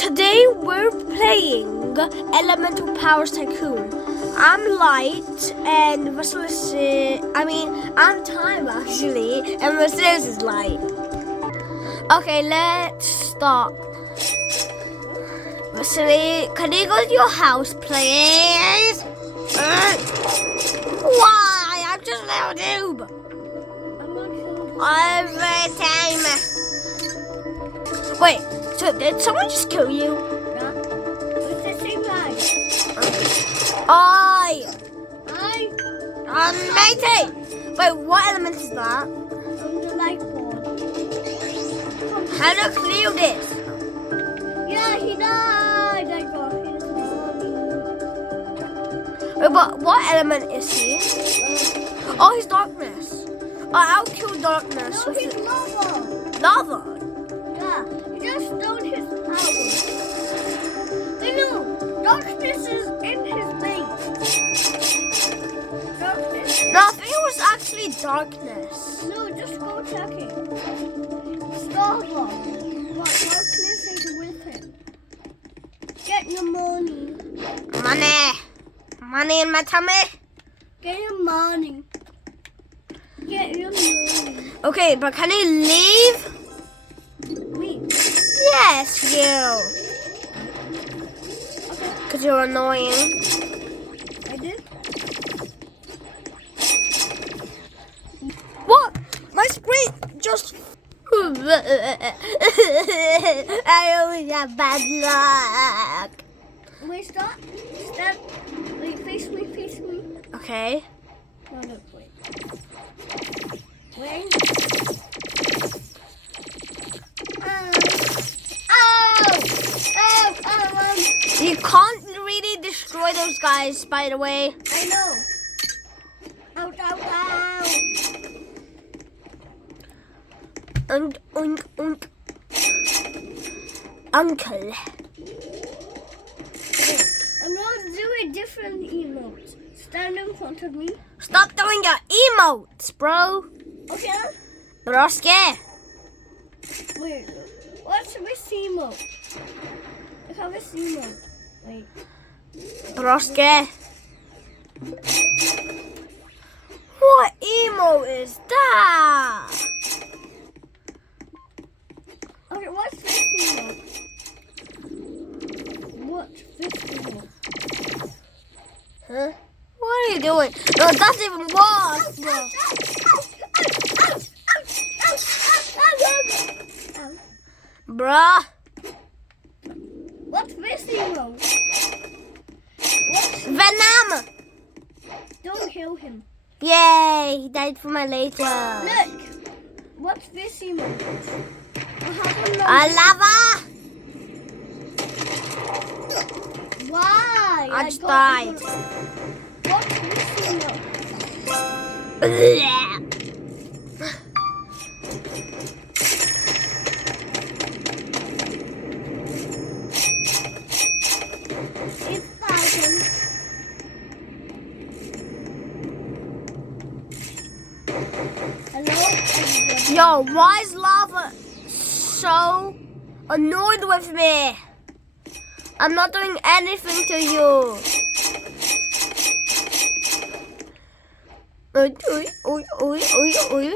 Today we're playing Elemental Powers Tycoon. I'm Light and Vasilis I'm Time actually, and Vasilis is Light. Okay, let's start. Vasily, can you go to your house, please? Why? I'm just a little noob. Every time. Wait, so did someone just kill you? Yeah. It's the same guy. Matey! Wait, what element is that? The light bulb. How do I clear this? Yeah, he died. I got his money. Wait, but what element is he? Oh, he's darkness. I'll kill darkness. No, he's lava. Lava? Yeah, he just stole his power. I know. Darkness is in his base. Darkness. No, I think it was actually darkness. No, just go check it. It's lava. But darkness is with him. Get your money. Money. Money in my tummy. Get your money. Get your money. Okay, but can you leave? Me. Yes, you. Okay, Because you're annoying. I did. What? My screen just... I always have bad luck. Wait, stop. Step. Wait, face me, face me. Okay. No, no, wait. Wait. You can't really destroy those guys, by the way. I know. Ow, ow, ow. Unk, unk, unk. Uncle. Okay, I'm going to do a different emote. Stand in front of me. Stop doing your emotes, bro. Okay? Broski. Wait, what's this emote? I have this emote. Wait. Broski. What emote is that? Okay, what's this emote? What's this emote? Huh? What are you doing? No, that's even worse, bro. Bruh. What's this emote? Venom. Don't kill him. Yay, he died for my later. Look. What's this emote? A lava. Why? I just died. What's this emote? Hello, everybody. Yo, why is lava so annoyed with me? I'm not doing anything to you. Oi, oi, oi, oi, oi, oi.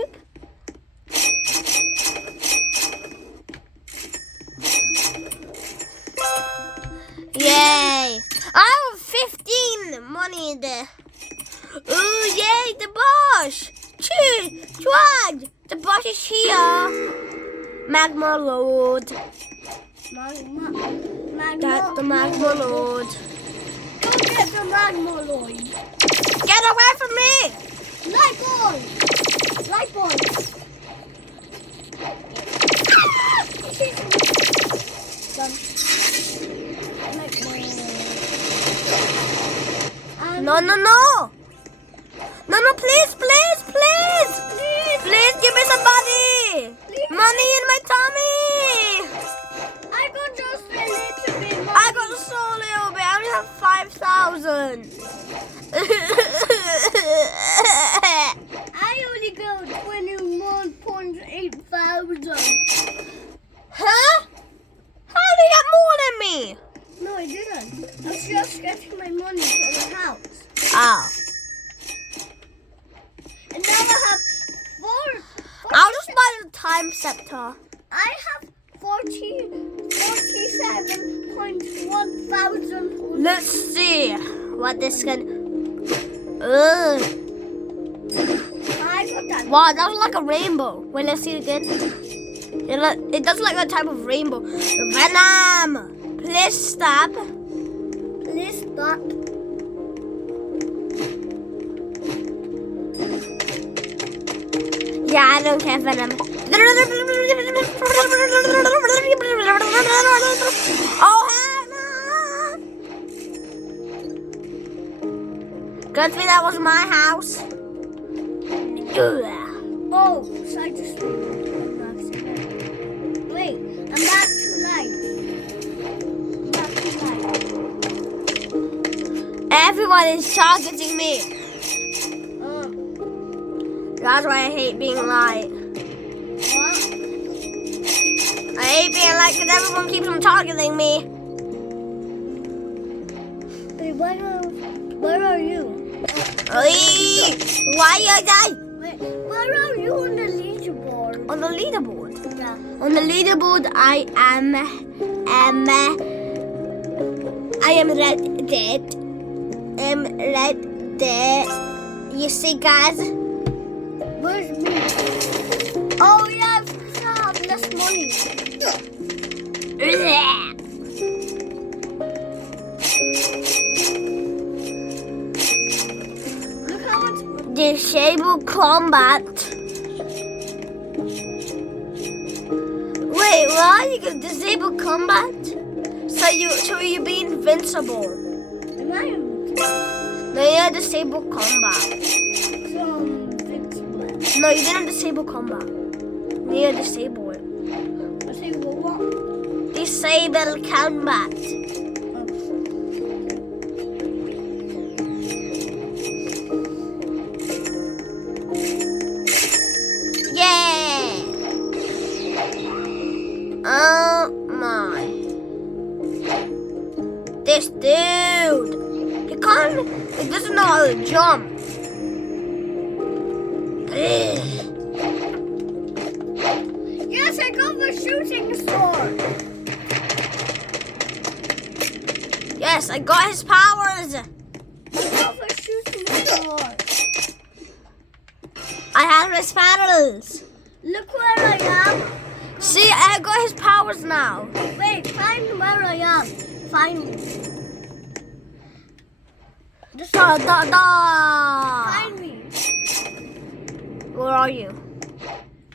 Yay! I have 15 money there. Ooh, yay, the boss! Swag! The boss is here! Magma Lord. Magma. That's the Magma Lord. Go get the Magma Lord. Get away from me! Light boy! Light boy! Done. Light boy. No, no, no! No, no, please, please, please! Please give me some money! Please. Money in my tummy! I got just a little bit more. I got so little bit. I only have 5,000. I only got 21,800. Huh? How do you get more than me? 7.1000. Let's see what this can. I got that. Wow, that was like a rainbow. Wait, let's see it again. It does like a type of rainbow. Venom, please stop. Please stop. Yeah, I don't care, Venom. Oh, Hannah! Good thing that was my house. Oh, so I just. Wait, I'm not too light. Everyone is targeting me. Um, That's why I hate being light. what? I hate being light because everyone keeps on targeting me. Wait, where are you? Why are they? Wait, where are you on the leaderboard? On the leaderboard? Yeah. On the leaderboard, I am red dead. Red dead. You see, guys? Where's me? Oh yeah, I have less money. Look how much. Disable combat. Wait, what? You can disable combat? So you be invincible. Am I No, you disable combat. invincible? No, you didn't disable combat. You disable it. I say what? Disable combat. Yeah. Oh my. This dude. He doesn't know how to jump. Yes, I got the shooting sword. Yes, I got his powers. I got the shooting sword. I have his powers. Look where I am. See, I got his powers now. Wait, find where I am. Find me. Just Da. find me. Where are you?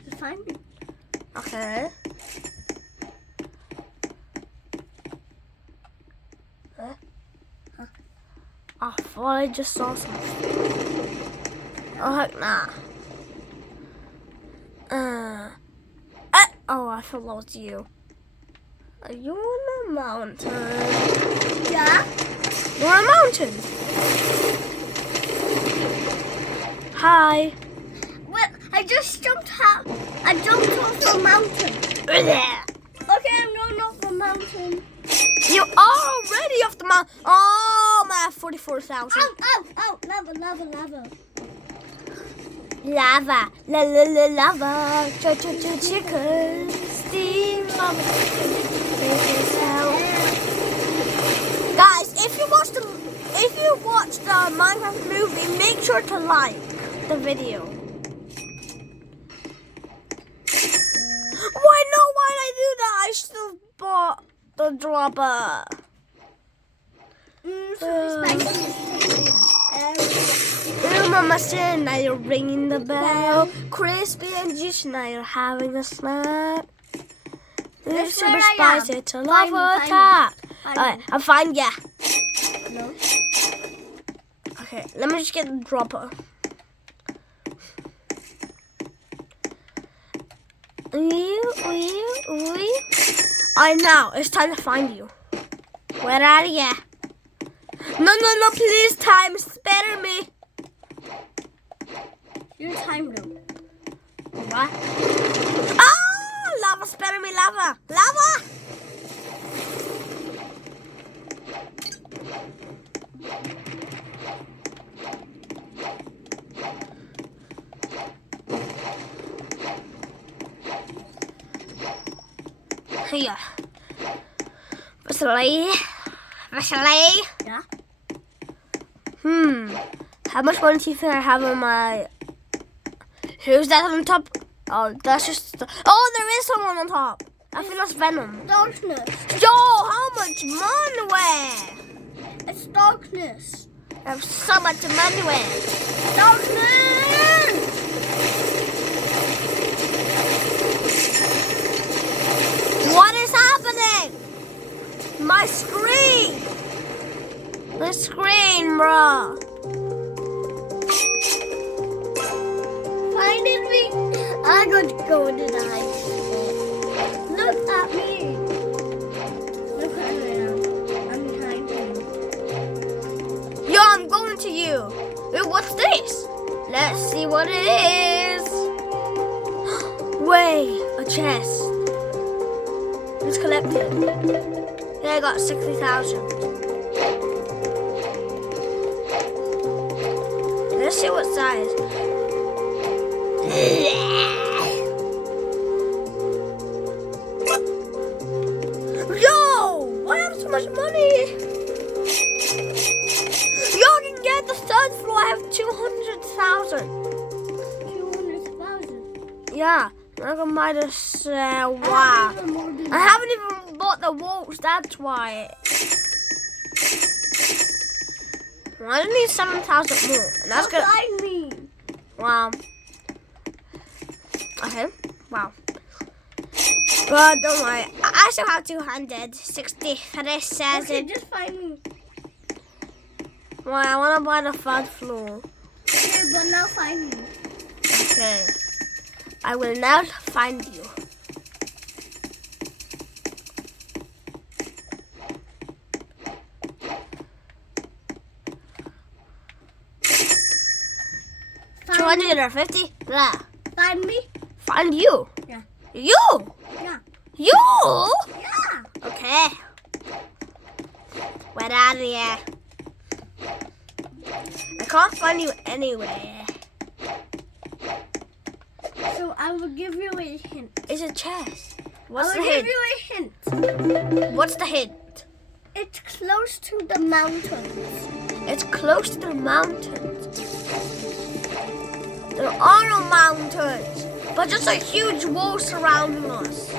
Just find me. Okay. Huh? I thought I just saw something. Oh heck nah. Oh, I thought that was you. Are you on a mountain? Yeah. You're on a mountain. Hi. Well, I just jumped out. I jumped off the mountain. Okay, I'm going off the mountain. You are already off the mountain. Oh, man, 44,000. Ow, lava. Lava, lava, chicken, steam, lava. Guys, if you watch the Minecraft movie, make sure to like the video. Why I do that? I still bought the dropper. Mama said, now you're ringing the bell. Crispy and juicy, now you're having a snack. It's super spicy to lava attack. Alright, I'll find ya. No. Okay, let me just get the dropper. Alright, now it's time to find you. Where are ya? No, please, time, spare me. Your time though. What? Oh, lava, spare me, lava. Here. Obviously. Yeah. How much money do you think I have on my... Who's that on top? Oh, that's just... Oh, there is someone on top. I think that's Venom. Darkness. Yo, how much money? Where? It's darkness. I have so much money. Where? Darkness! What is happening? My screen. The screen, bro. Finally, I got to go into the high school. Look at me. Look at me now. I'm behind you. Yo, I'm going to you. Wait, what's this? Let's see what it is. Wait, a chest. Let's collect it. Yeah, I got 60,000. Let's see what size. Yo, why have so much money? Yo, I can get the third floor. I have 200,000. 200,000. Yeah, I can buy this. Wow. I haven't even bought the walls. That's why. Well, I need 7,000 more, and that's good. Behind me. Wow. Okay. Wow. But don't worry. I still have 263,000. Okay, just find me. Well, I want to buy the third floor. Okay, but now find me. Okay. I will now find you. Find me. 250? Yeah. Find me. Find you. Yeah. You? Yeah. You? Yeah. Okay. Get out of here. I can't find you anywhere. So I will give you a hint. It's a chest. What's I the will give hint? you a hint. What's the hint? It's close to the mountains. It's close to the mountains. There are no mountains, but just a huge wall surrounding us.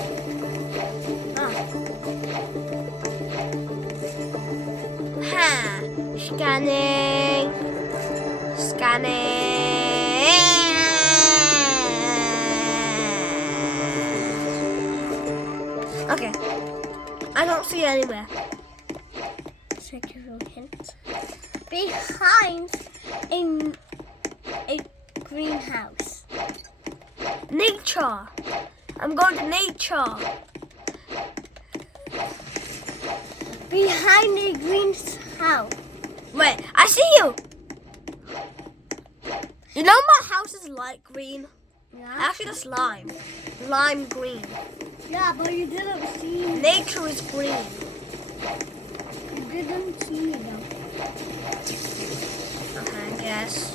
Scanning. Okay. I don't see it anywhere. Check your hint. Behind a greenhouse. Nature. I'm going to nature. Behind a greenhouse. Wait, I see you. You know my house is light green. Yeah. Actually, that's lime. Lime green. Yeah, but you didn't see me. Nature is green. You didn't see me though. Okay, I guess.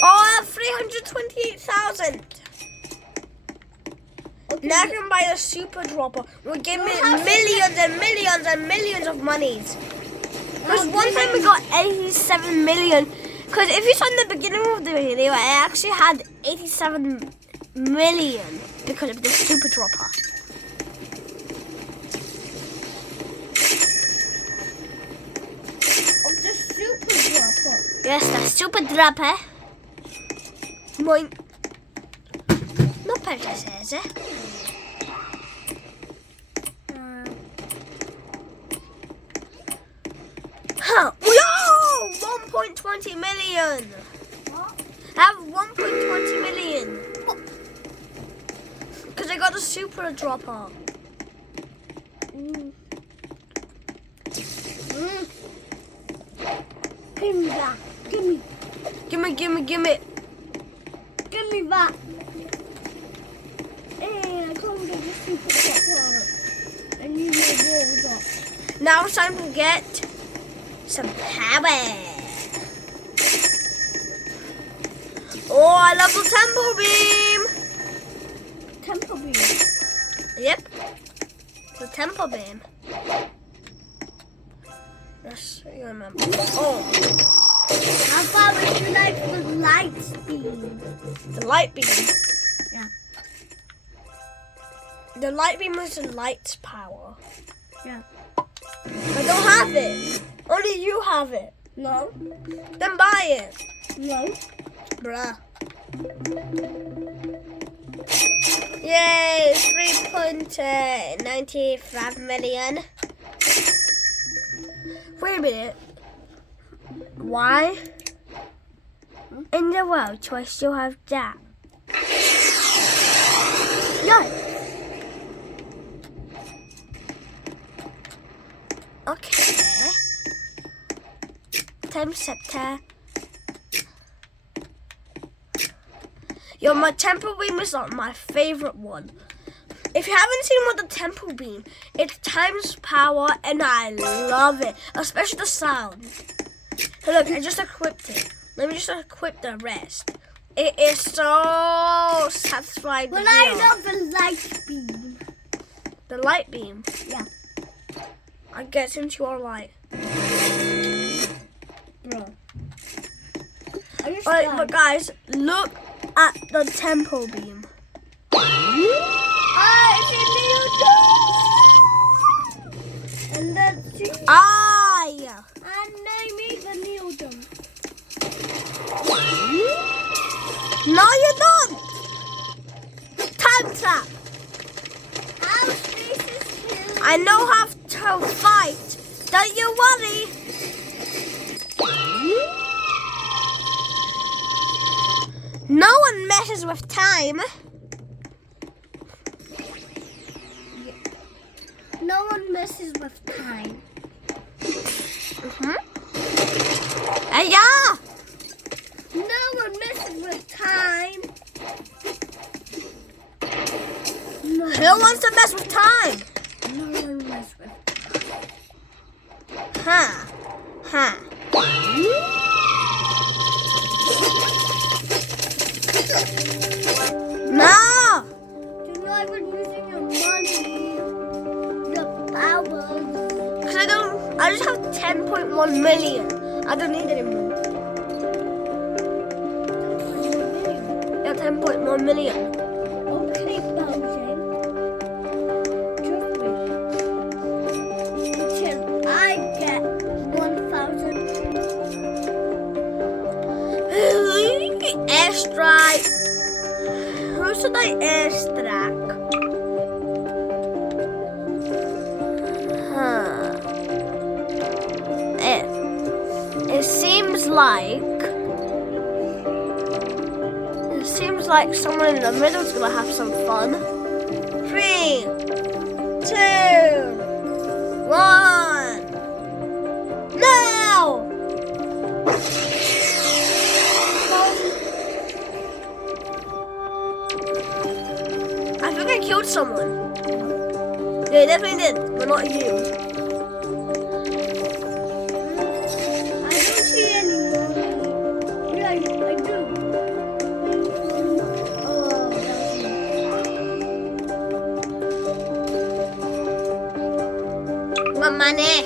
Oh, I have 328,000. Okay. Now I can buy a super dropper. Will give me millions and millions and millions of monies. Because one time we got 87 million. Because if you saw in the beginning of the video, I actually had 87 million because of the super dropper. Of the super dropper. Yes, the super dropper. Moink. Not purchases, eh? Huh. Yo! 1.20 million. What? I have 1.20 million. Because I got a super dropper. Give me that. Give me. Give me. Give me that. And come get the super dropper. And you may roll up. Now it's time to get some power. Oh, I love the temple beam. Temple beam. Yep. The temple beam. Yes, you remember. Oh. How far would you like the light beam? The light beam. Yeah. The light beam is the light's power. Yeah. I don't have it. Only you have it. No. Then buy it. No. Bruh. Yay! 3.95 million. Wait a minute. Why in the world do I still have that? No. Okay. Time scepter. Yo, my temple beam is not my favorite one. If you haven't seen what the temple beam, it's times power and I love it. Especially the sound. Hey, look, I just equipped it. Let me just equip the rest. It is so satisfying. But I love the light beam. The light beam? Yeah. I get into your light. Bro. Alright, but guys, look at the temple beam. And that's it. Aye! And I made the needle. No, you don't! Time trap! Our space is here. I know how to fight. Don't you worry. No one messes with time. No one messes with time. Yeah. No one messes with time. No. Who wants to mess with time? No one messes with time. Huh. Huh. No. You're not even using your money. Your power. Because I just have 10.1 million. I don't need any more. Yeah, 10.1 million. Okay, Bowser. Just wait. Until I get 1,000. Airstrike. Who should I airstrike? It seems like someone in the middle is gonna have some fun. 3, 2, 1. Now! I think I killed someone. Yeah, I definitely did, but not you. I don't see any money. Yeah, I do. Oh, What money?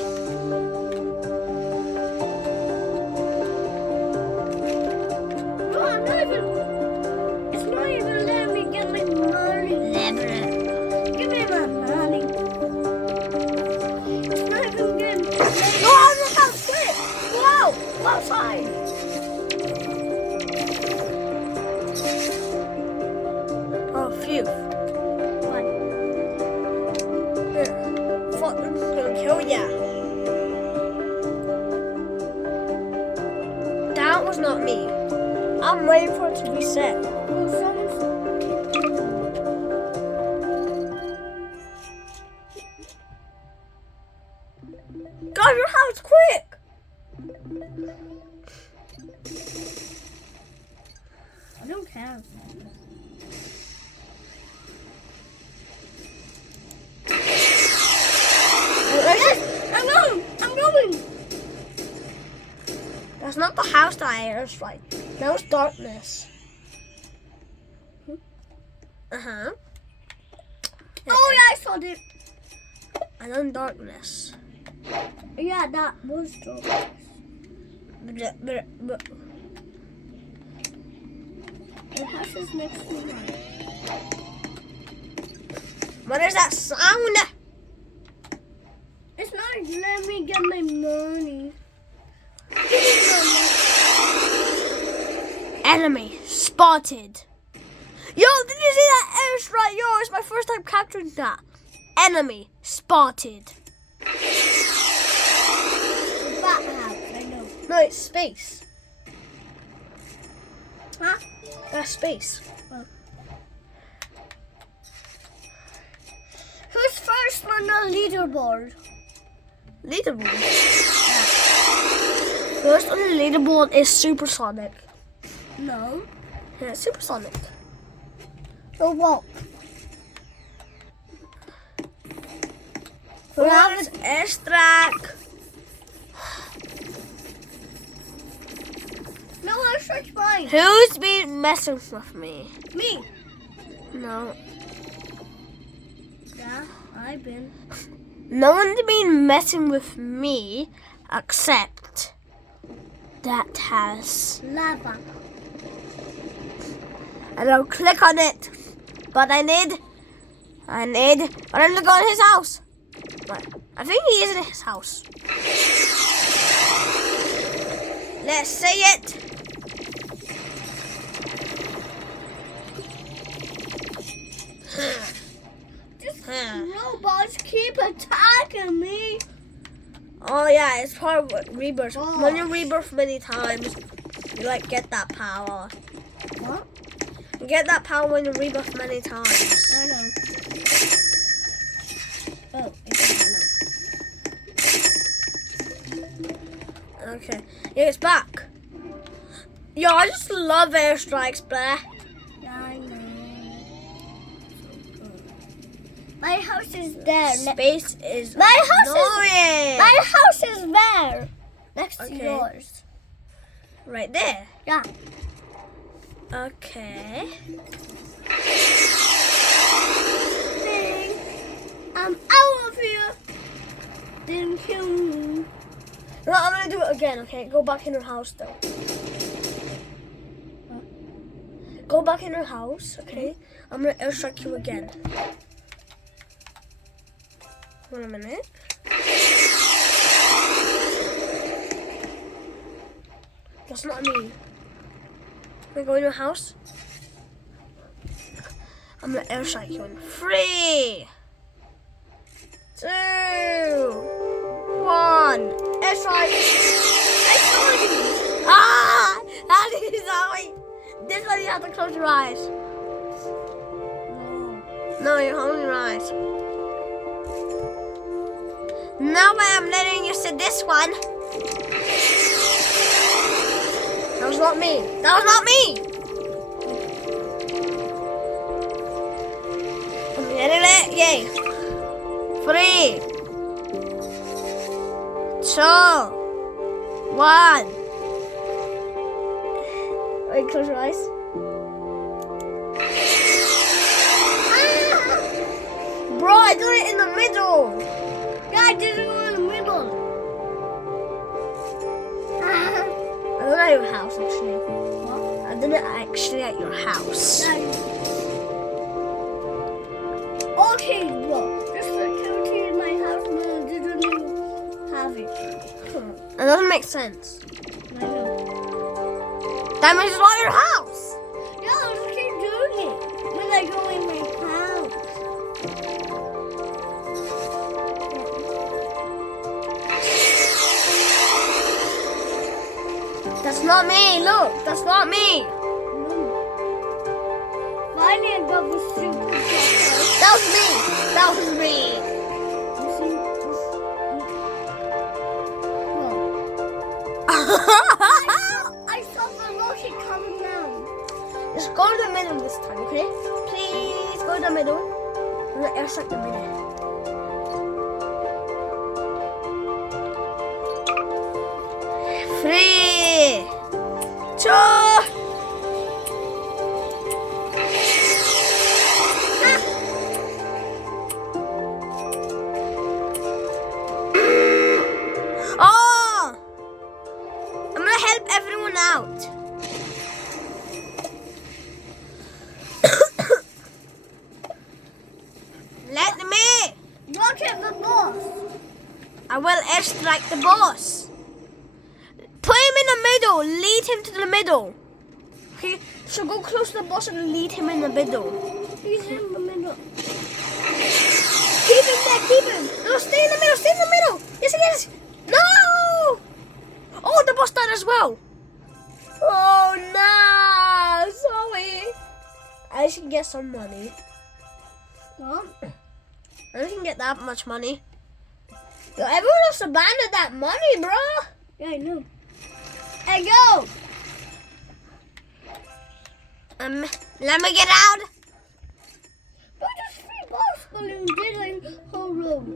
no, I'm not even. It's not even letting me get my money. Never. Give me my money. It's not even getting. Oh, look how quick! Whoa! Go outside! Oh, phew. What? Here. Fuck, I'm gonna kill ya. That was not me. I'm waiting for it to reset. Well, someone's. God, your house quick! I don't care. I'm going. That's not the house that I airstrike. That was darkness. Uh-huh. Oh yeah, I saw it. I done darkness. Yeah, that was darkness. But The house is next to mine. what is that sound? It's not letting me get my money. Enemy spotted. Yo, did you see that airstrike? Yo, it's my first time capturing that. Enemy spotted. Bat house, I know. No, it's space. Huh? That's space. Oh. Who's first on the leaderboard? Leaderboard. First on the leaderboard is Supersonic. No. Yeah, Supersonic. So what? Who has airstrike? No, I searched mine. Who's been messing with me? Me. No. Yeah, I've been. No one's been messing with me except that has. Lava. And I'll click on it. But I need to go in his house. But I think he is in his house. Let's see it. Just robots keep attacking me. Oh yeah, it's part of rebirth. Oh. When you rebirth many times, you like get that power. What? You get that power when you rebirth many times. I know. Oh, it's not. Okay. Yeah, it's back. Yo, I just love airstrikes, Blair. Yeah, I know. My house is there. Space is My house is. annoying. My house is there. Next to Okay. yours. Right there. Yeah. Okay. Ding. I'm out of here. Didn't kill me. No, I'm gonna do it again, okay? Go back in your house though. Go back in your house, okay? I'm gonna airstrike you again. Wait a minute. That's not me. I'm gonna go in your house. I'm gonna airstrike you in 3, 2, 1. Airstrike. Ah! How did you die? This one you have to close your eyes. No, you're holding your eyes. Now I'm letting you see this one. That was not me. That was not me. I'm getting it. Yay. 3, 2, 1. Wait, close your eyes. Bro, I did it in the middle. Yeah, I did it in the middle. I did it at your house, actually. What? I did it actually at your house. Okay, bro. This security in my house no, didn't even have it. That doesn't make sense. I know. That means it's not your house. Yeah, I'll just keep doing it when I go in my house. That's not me. Look, that's not me. Finally, I got the super trucker. That was me. That was me. I saw the rocket coming down. Just go to the middle this time, okay? Please go to the middle. I'm gonna airstrike the middle. Three, 2. I will airstrike the boss. Put him in the middle. Lead him to the middle. Okay, so go close to the boss and lead him in the middle. He's in the middle. Keep him there, keep him. No, stay in the middle, stay in the middle. Yes, it is. No! Oh, the boss died as well. Oh, no. Sorry. I should get some money. What? I can get that much money. Yo, everyone else abandoned that money, bro. Yeah, I know. Hey, go! Let me get out. But there's 3 boss balloons in the whole room.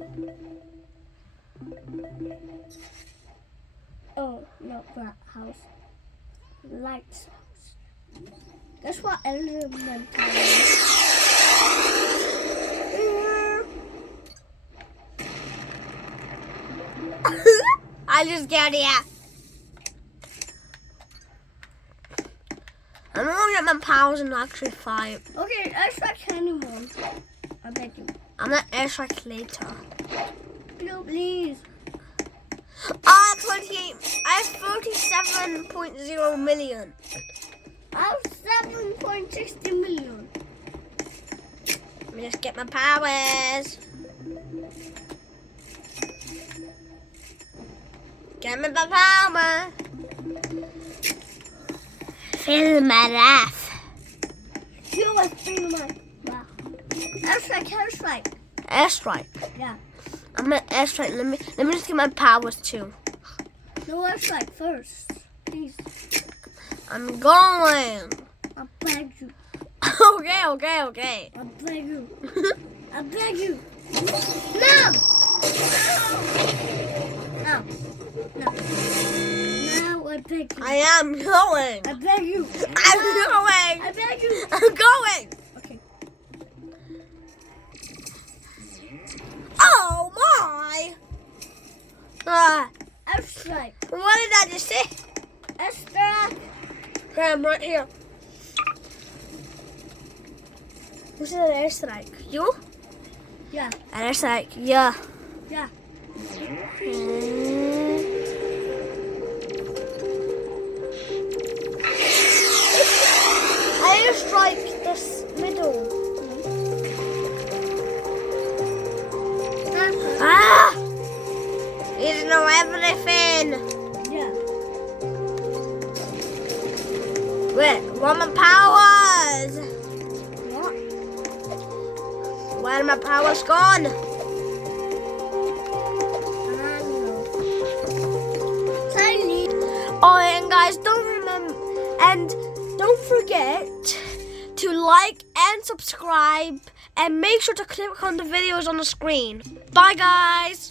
Oh, not that house. Lights house. That's what element is. I just get here. I'm gonna get my powers and actually fight. Okay, airstrike anyone. I beg you. I'm gonna airstrike later. No, please. 28. I have 37.0 million. I have 7.60 million. Let me just get my powers. Get me my power. Fill my wrath. You are feeling my wow. Airstrike. Airstrike. Yeah. I'm gonna airstrike. Let me just get my powers too. No airstrike first. Please. I'm going. I beg you. Okay. I beg you. I beg you. No! No. No. Now I beg you. I am going. I beg you. I'm going. I beg you. I'm going. Okay. Oh my! Airstrike. What did I just say? Airstrike. Okay, I'm right here. Who's an airstrike? You? Yeah. An airstrike, yeah. Yeah. Airstrike this middle. Ah! You know everything. Yeah. Wait, what are my powers? What? Where are my powers gone? I don't know. Tiny. Oh, and guys, don't forget to like and subscribe, and make sure to click on the videos on the screen. Bye, guys.